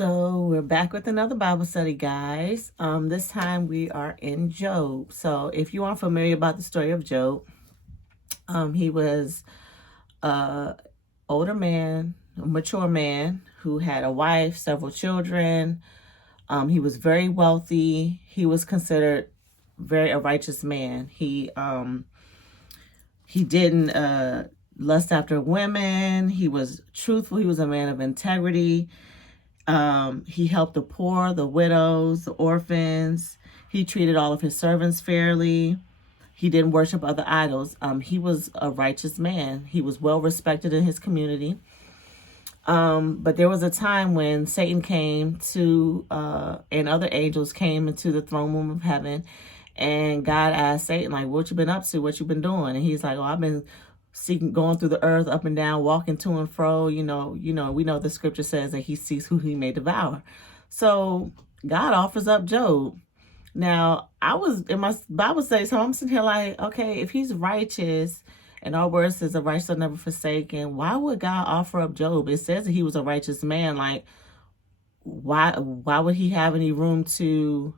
So we're back with another Bible study, guys. This time we are in Job. So if you aren't familiar about the story of Job, he was a older man, a mature man who had a wife, several children. He was very wealthy. He was considered very a righteous man. He didn't lust after women. He was truthful. He was a man of integrity. He helped the poor, the widows, the orphans. He treated all of his servants fairly. He didn't worship other idols. He was a righteous man. He was well respected in his community. But there was a time when Satan came to, and other angels came into the throne room of heaven, and God asked Satan, like, what you been up to? What you been doing? And he's like, oh, I've been seeking, going through the earth up and down, walking to and fro. We know the scripture says that he seeks who he may devour. So God offers up Job. Now, I was in my Bible study, so I'm sitting here like, okay, if he's righteous and our word says the righteous are never forsaken, why would God offer up Job? It says that he was a righteous man. Like, why would he have any room to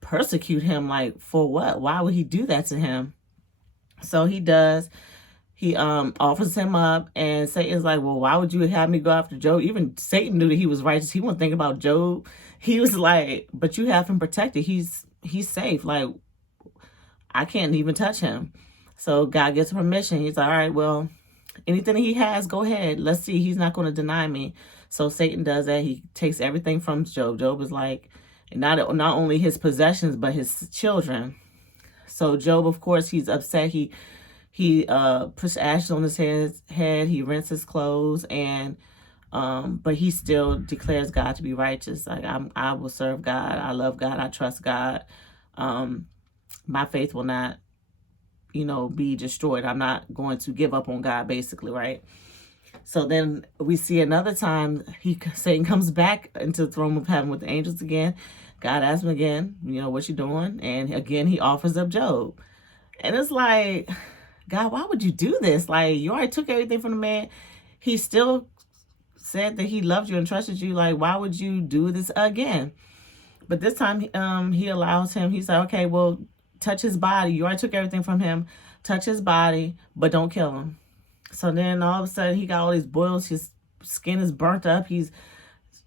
persecute him? Like, for what? Why would he do that to him? So he does. He offers him up, and Satan's like, well, why would you have me go after Job? Even Satan knew that he was righteous. He wasn't thinking about Job. He was like, but you have him protected. He's safe. Like, I can't even touch him. So God gets permission. He's like, all right, well, anything he has, go ahead. Let's see. He's not going to deny me. So Satan does that. He takes everything from Job. Job is like, not only his possessions, but his children. So Job, of course, he's upset. He puts ashes on his head. He rents his clothes, and but he still declares God to be righteous. Like, I will serve God. I love God. I trust God. My faith will not, be destroyed. I'm not going to give up on God, basically, right? So then we see another time Satan comes back into the throne of heaven with the angels again. God asks him again, what you doing? And again, he offers up Job. And it's like, God, why would you do this? Like, you already took everything from the man. He still said that he loved you and trusted you. Like, why would you do this again? But this time, he allows him. He's like, okay, well, touch his body. You already took everything from him. Touch his body, but don't kill him. So then all of a sudden, he got all these boils. His skin is burnt up. He's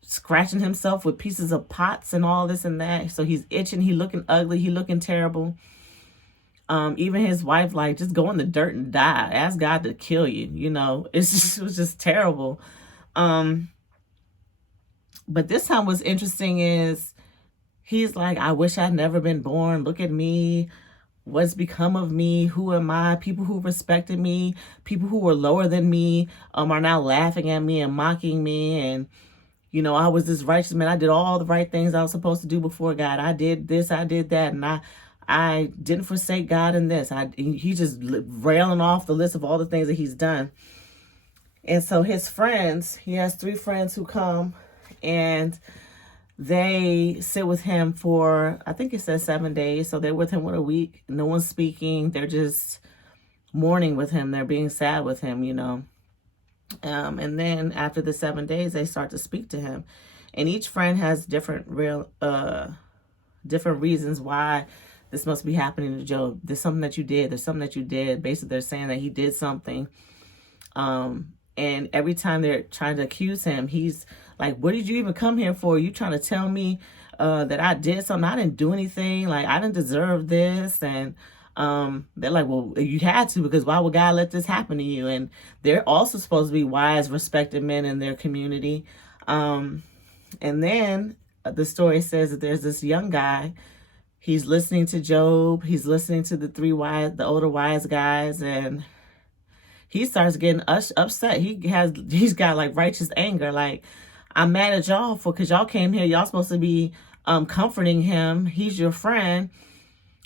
scratching himself with pieces of pots and all this and that. So he's itching. He looking ugly. He looking terrible. Even his wife, like, just go in the dirt and die. Ask God to kill you. It was just terrible. But this time what's interesting is he's like, I wish I'd never been born. Look at me. What's become of me? Who am I? People who respected me, people who were lower than me, are now laughing at me and mocking me. And, I was this righteous man. I did all the right things I was supposed to do before God. I did this, I did that, and I didn't forsake God in this. He's just railing off the list of all the things that he's done. And so his friends, he has 3 friends who come, and they sit with him for, I think it says 7 days. So they're with him for a week. No one's speaking. They're just mourning with him. They're being sad with him, And then after the 7 days, they start to speak to him. And each friend has different reasons why this must be happening to Job. There's something that you did. There's something that you did. Basically, they're saying that he did something. And every time they're trying to accuse him, he's like, what did you even come here for? You trying to tell me that I did something? I didn't do anything. Like, I didn't deserve this. And they're like, well, you had to, because why would God let this happen to you? And they're also supposed to be wise, respected men in their community. And then the story says that there's this young guy. He's listening to Job. He's listening to the older wise guys, and he starts getting upset. He's got like righteous anger. Like, I'm mad at y'all because y'all came here. Y'all supposed to be comforting him. He's your friend.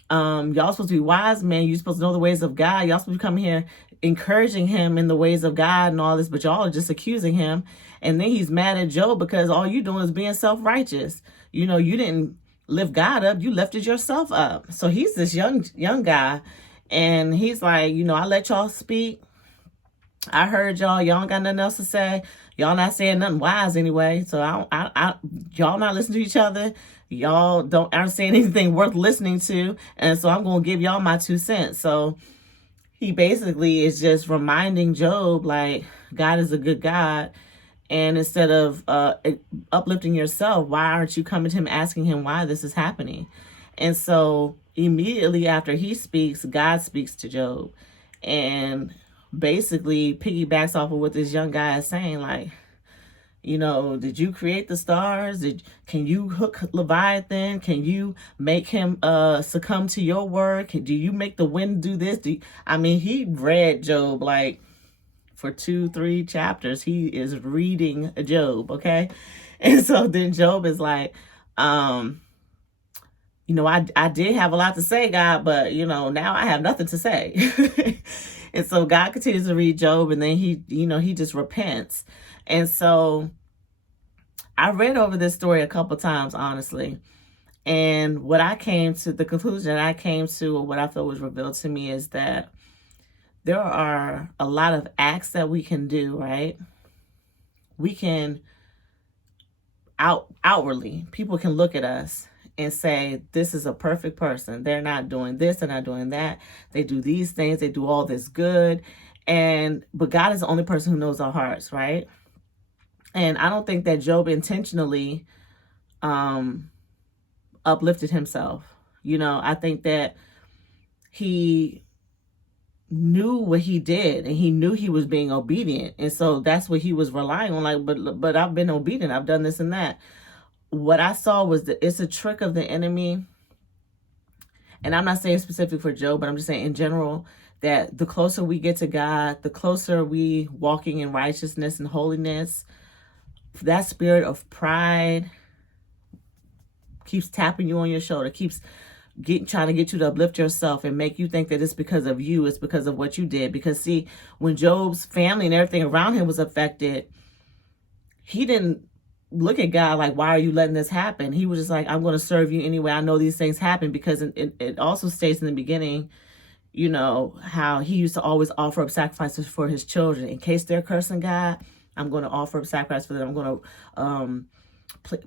Y'all supposed to be wise men. You're supposed to know the ways of God. Y'all supposed to come here encouraging him in the ways of God and all this, but y'all are just accusing him. And then he's mad at Job because all you doing is being self-righteous. You didn't lift God up. You lifted yourself up. So he's this young guy, and he's like, I let y'all speak. I heard y'all. Y'all don't got nothing else to say. Y'all not saying nothing wise anyway. So y'all not listening to each other. Y'all aren't saying anything worth listening to. And so I'm going to give y'all my 2 cents. So he basically is just reminding Job, like, God is a good God. And instead of uplifting yourself, why aren't you coming to him asking him why this is happening? And so immediately after he speaks, God speaks to Job and basically piggybacks off of what this young guy is saying, like, did you create the stars? Can you hook Leviathan? Can you make him succumb to your word? Do you make the wind do this? He read Job like for 2-3 chapters. He is reading Job, okay? And so then Job is like, I did have a lot to say, God, but now I have nothing to say. And so God continues to read Job, and then he just repents. And so I read over this story a couple times, honestly. And the conclusion that I came to, or what I felt was revealed to me, is that there are a lot of acts that we can do, right? We can outwardly, people can look at us and say, this is a perfect person. They're not doing this, they're not doing that. They do these things, they do all this good. But God is the only person who knows our hearts, right? And I don't think that Job intentionally uplifted himself. I think that he knew what he did, and he knew he was being obedient. And so that's what he was relying on. Like, but I've been obedient. I've done this and that. What I saw was that it's a trick of the enemy. And I'm not saying specific for Job, but I'm just saying in general, that the closer we get to God, the closer we walking in righteousness and holiness, that spirit of pride keeps tapping you on your shoulder, keeps trying to get you to uplift yourself and make you think that it's because of you, it's because of what you did. Because see, when Job's family and everything around him was affected, he didn't look at God like, why are you letting this happen? He was just like, I'm going to serve you anyway. I know these things happen. Because it also states in the beginning, how he used to always offer up sacrifices for his children. In case they're cursing God, I'm going to offer up sacrifice for them. I'm going to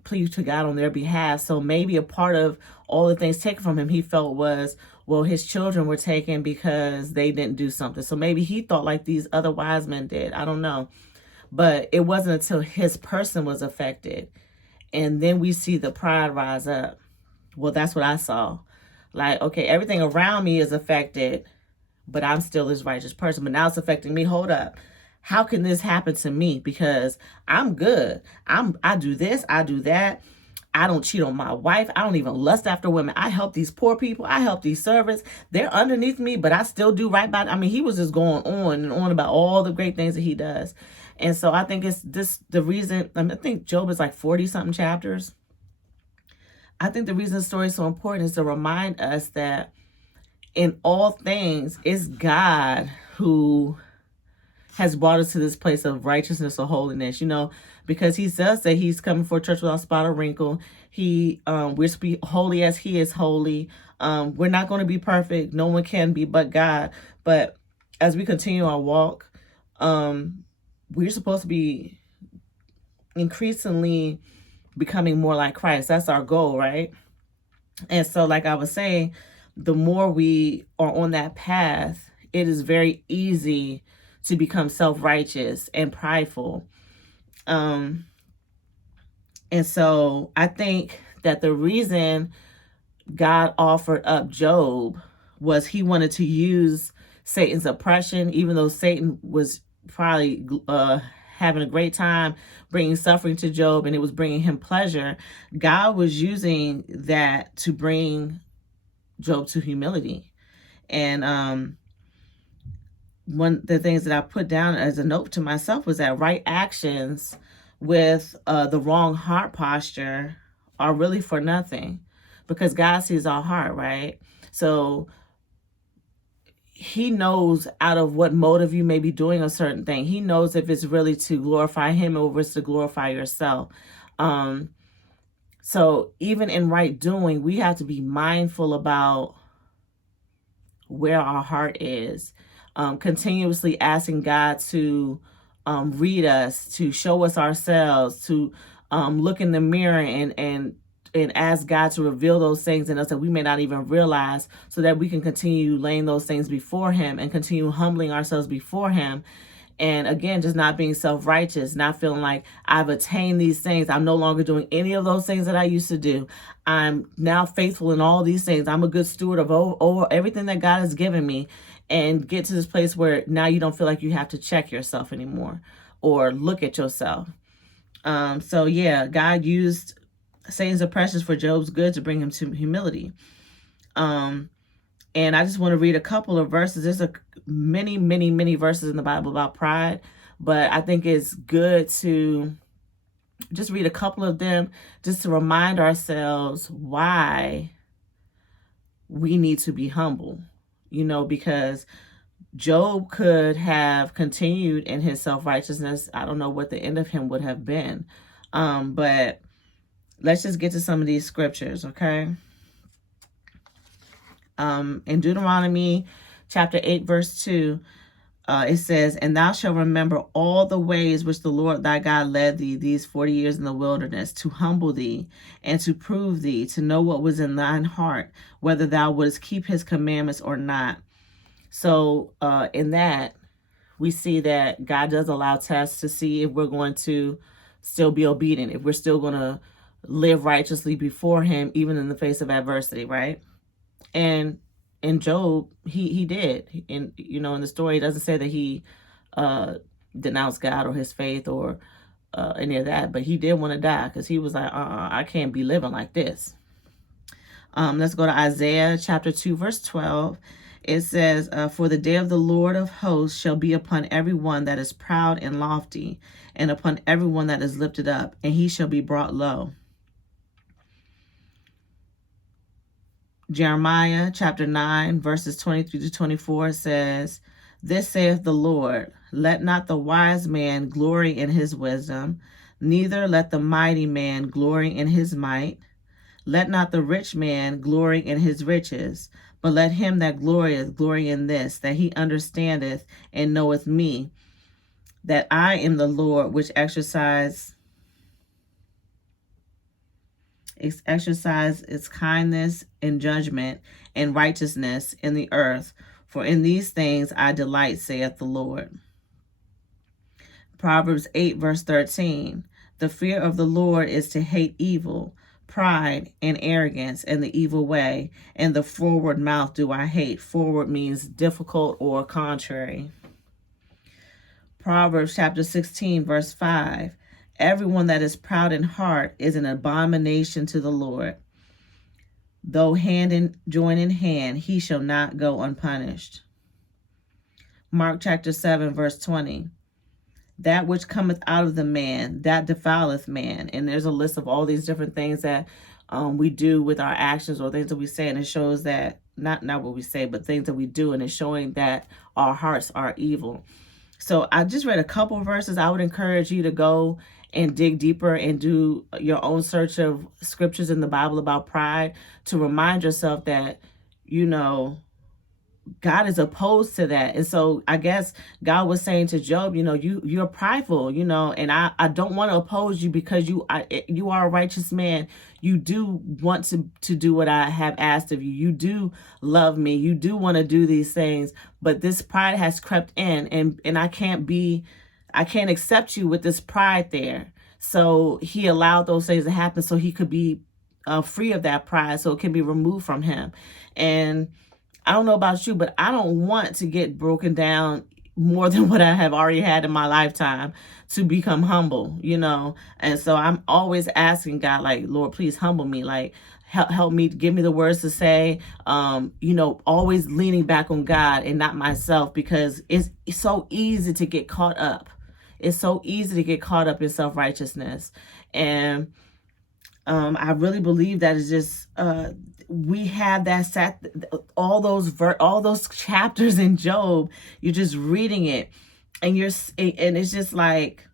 plead to God on their behalf. So maybe a part of all the things taken from him, he felt was, well, his children were taken because they didn't do something. So maybe he thought like these other wise men did. I don't know. But it wasn't until his person was affected, and then we see the pride rise up. Well, that's what I saw. Like, okay, everything around me is affected, but I'm still this righteous person. But now it's affecting me. Hold up. How can this happen to me? Because I'm good. I do this, I do that. I don't cheat on my wife. I don't even lust after women. I help these poor people. I help these servants. They're underneath me, but I still do right by them. He was just going on and on about all the great things that he does. And so I think it's the reason, I think Job is like 40 something chapters. I think the reason the story is so important is to remind us that in all things, it's God who has brought us to this place of righteousness or holiness, because he does say he's coming for a church without spot or wrinkle. We're to be holy as he is holy. We're not going to be perfect. No one can be but God. But as we continue our walk, we're supposed to be increasingly becoming more like Christ. That's our goal, right? And so, like I was saying, the more we are on that path, it is very easy to become self-righteous and prideful. And so I think that the reason God offered up Job was he wanted to use Satan's oppression, even though Satan was probably having a great time bringing suffering to Job and it was bringing him pleasure. God was using that to bring Job to humility. And one of the things that I put down as a note to myself was that right actions with the wrong heart posture are really for nothing, because God sees our heart, right? So he knows out of what motive you may be doing a certain thing. He knows if it's really to glorify him or if it's to glorify yourself. So even in right doing, we have to be mindful about where our heart is. continuously asking God to read us, to show us ourselves, to look in the mirror and ask God to reveal those things in us that we may not even realize, so that we can continue laying those things before him and continue humbling ourselves before him. And again, just not being self-righteous, not feeling like I've attained these things. I'm no longer doing any of those things that I used to do. I'm now faithful in all these things. I'm a good steward of over everything that God has given me. And get to this place where now you don't feel like you have to check yourself anymore or look at yourself. So yeah, God used Satan's oppressions for Job's good to bring him to humility. And I just want to read a couple of verses. There's many verses in the Bible about pride, but I think it's good to just read a couple of them just to remind ourselves why we need to be humble, because Job could have continued in his self-righteousness. I don't know what the end of him would have been. But let's just get to some of these scriptures, okay? In Deuteronomy chapter 8, verse 2, it says, "And thou shalt remember all the ways which the Lord thy God led thee these 40 years in the wilderness, to humble thee and to prove thee, to know what was in thine heart, whether thou wouldest keep his commandments or not." So in that, we see that God does allow tests to see if we're going to still be obedient, if we're still going to live righteously before him, even in the face of adversity, right? And in Job, he did. And, in the story, it doesn't say that he denounced God or his faith or any of that, but he did want to die because he was like, I can't be living like this. Let's go to Isaiah chapter 2, verse 12. It says, "For the day of the Lord of hosts shall be upon every one that is proud and lofty, and upon every one that is lifted up, and he shall be brought low." Jeremiah chapter 9, verses 23 to 24 says, "This saith the Lord, let not the wise man glory in his wisdom, neither let the mighty man glory in his might. Let not the rich man glory in his riches, but let him that glorieth glory in this, that he understandeth and knoweth me, that I am the Lord which exercise its kindness and judgment and righteousness in the earth. For in these things I delight, saith the Lord." Proverbs 8, verse 13. "The fear of the Lord is to hate evil, pride and arrogance and the evil way, and the forward mouth do I hate." Forward means difficult or contrary. Proverbs chapter 16, verse 5. "Everyone that is proud in heart is an abomination to the Lord. Though join in hand, he shall not go unpunished." Mark chapter 7, verse 20. "That which cometh out of the man, that defileth man." And there's a list of all these different things that we do with our actions or things that we say. And it shows that, not what we say, but things that we do. And it's showing that our hearts are evil. So I just read a couple verses. I would encourage you to go and dig deeper and do your own search of scriptures in the Bible about pride, to remind yourself that, God is opposed to that. And so I guess God was saying to Job, you're prideful, and I don't want to oppose you because you are a righteous man. You do want to do what I have asked of you. You do love me. You do want to do these things, but this pride has crept in, and I can't accept you with this pride there. So he allowed those things to happen so he could be free of that pride, so it can be removed from him. And I don't know about you, but I don't want to get broken down more than what I have already had in my lifetime to become humble, And so I'm always asking God, like, Lord, please humble me. Like, help me, give me the words to say, always leaning back on God and not myself, because it's so easy to get caught up. It's so easy to get caught up in self-righteousness. And I really believe that it's just, we have that all those chapters in Job, you're just reading it and it's just like,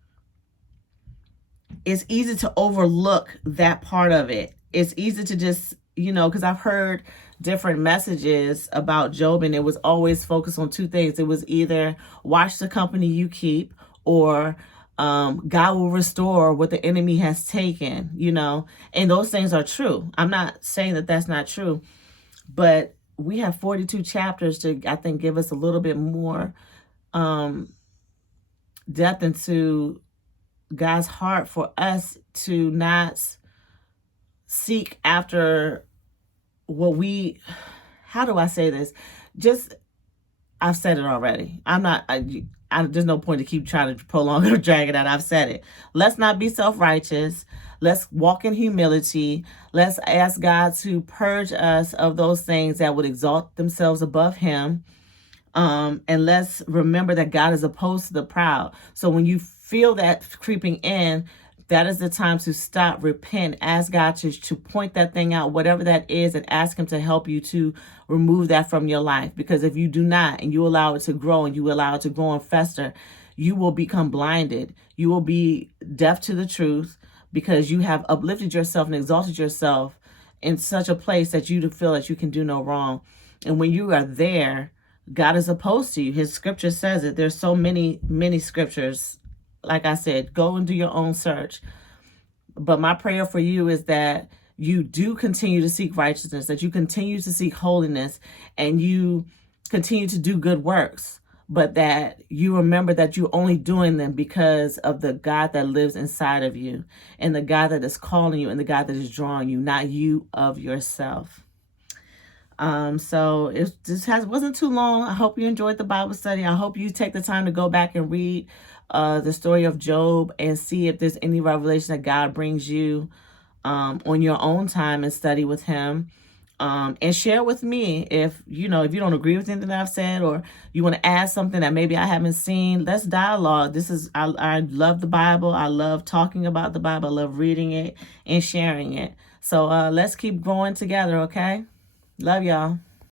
it's easy to overlook that part of it. It's easy to just because I've heard different messages about Job, and it was always focused on two things. It was either watch the company you keep, or God will restore what the enemy has taken, and those things are true. I'm not saying that that's not true, but we have 42 chapters to, I think, give us a little bit more depth into God's heart for us to not seek after how do I say this? I've said it already. There's no point to keep trying to prolong it or drag it out. I've said it. Let's not be self-righteous. Let's walk in humility. Let's ask God to purge us of those things that would exalt themselves above him. And let's remember that God is opposed to the proud. So when you feel that creeping in, that is the time to stop, repent, ask God to point that thing out, whatever that is, and ask him to help you to remove that from your life. Because if you do not, and you allow it to grow, and you allow it to grow and fester, you will become blinded. You will be deaf to the truth, because you have uplifted yourself and exalted yourself in such a place that you feel that you can do no wrong. And when you are there, God is opposed to you. His scripture says it. There's so many, many scriptures. Like I said, go and do your own search. But my prayer for you is that you do continue to seek righteousness, that you continue to seek holiness, and you continue to do good works, but that you remember that you're only doing them because of the God that lives inside of you, and the God that is calling you, and the God that is drawing you, not you of yourself. So it just wasn't too long. I hope you enjoyed the Bible study. I hope you take the time to go back and read the story of Job and see if there's any revelation that God brings you on your own time and study with him. And share with me if you don't agree with anything that I've said, or you want to add something that maybe I haven't seen. Let's dialogue. I love the Bible. I love talking about the Bible. I love reading it and sharing it. So let's keep growing together, okay? Love y'all.